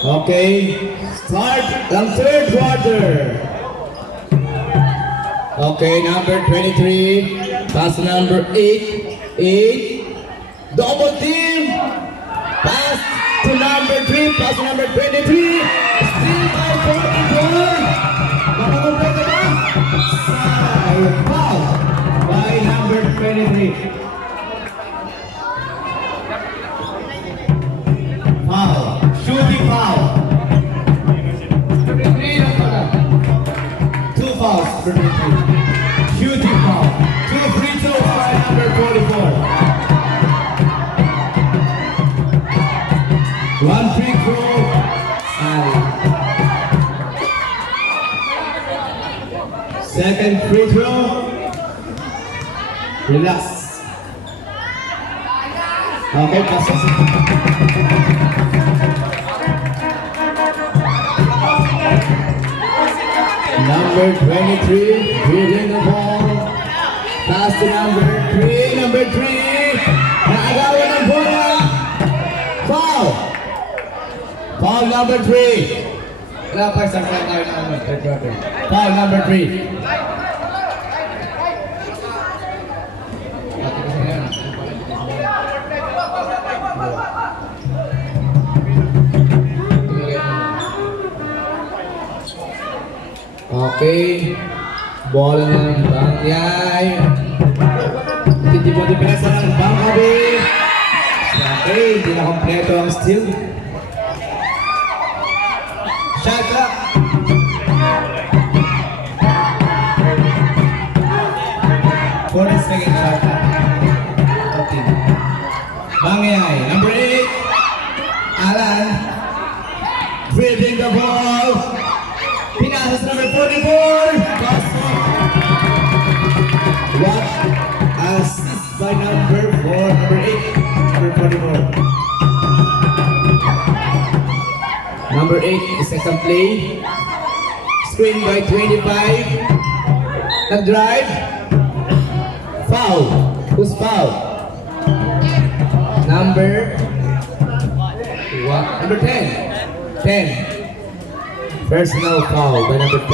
Okay, start ang third quarter. Okay, number 23, pass to number 8, double team, pass to number 3, pass to number 23, still by 44, makakumpleto ba? Foul by number 23. Foul, shooting foul. 2 fouls for 23. Shooting foul. 2 free throws by number 44. 1 free throw. Second free throw. Relax. Okay, passes. Number 23, reading the ball. Pass to number 3, Naagawan ng bola. Foul! Foul number 3. Wala pa isang tayo na third quarter. Foul number 3. Okay, bola ng Bangyay. Hindi mo depensa ng Bangkabi. Okay, hindi na kompleto ang steal. Shot clock. For the second shot clock. Okay. Bangyay, number 8. Alan. Dribbling the ball. Pinasas number 44. What assist by number 4, number 8, number 44. Number 8 is second play. Screen by 25. Nag-drive. Foul. Who's foul? Number 1. Number 10. 10. Personal foul by number 10.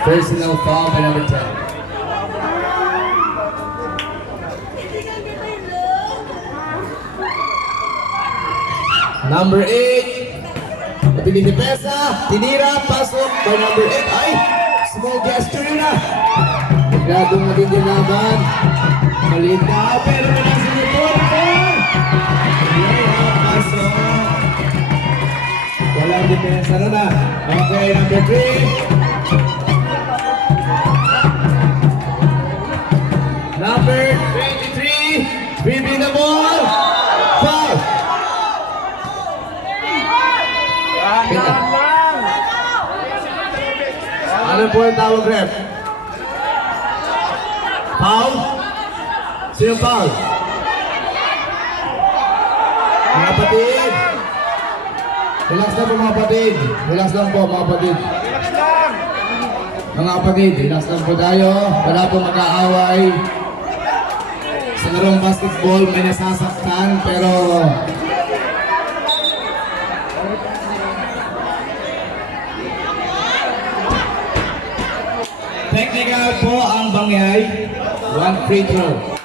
Personal foul by number 10. Number 8. Napili ni Pesa. Tinira. Pasok by number 8. Ay! Small gesture yun na. Nagradong natin yung laban. Maliit na. Pero nasa nito. Pasok. Walang depensa na. Okay, number 3. Number 23. Dribbling the ball. Foul. Ano po ang tawag, ref? Foul? Sino foul? Mga kapatid. Relax lang po mga kapatid. Relax lang po mga kapatid. Mga kapatid, relax lang po tayo. Wala po mag-aaway. Sa larong basketball may nasasaktan pero technical po ang Bangyay. 1 free throw.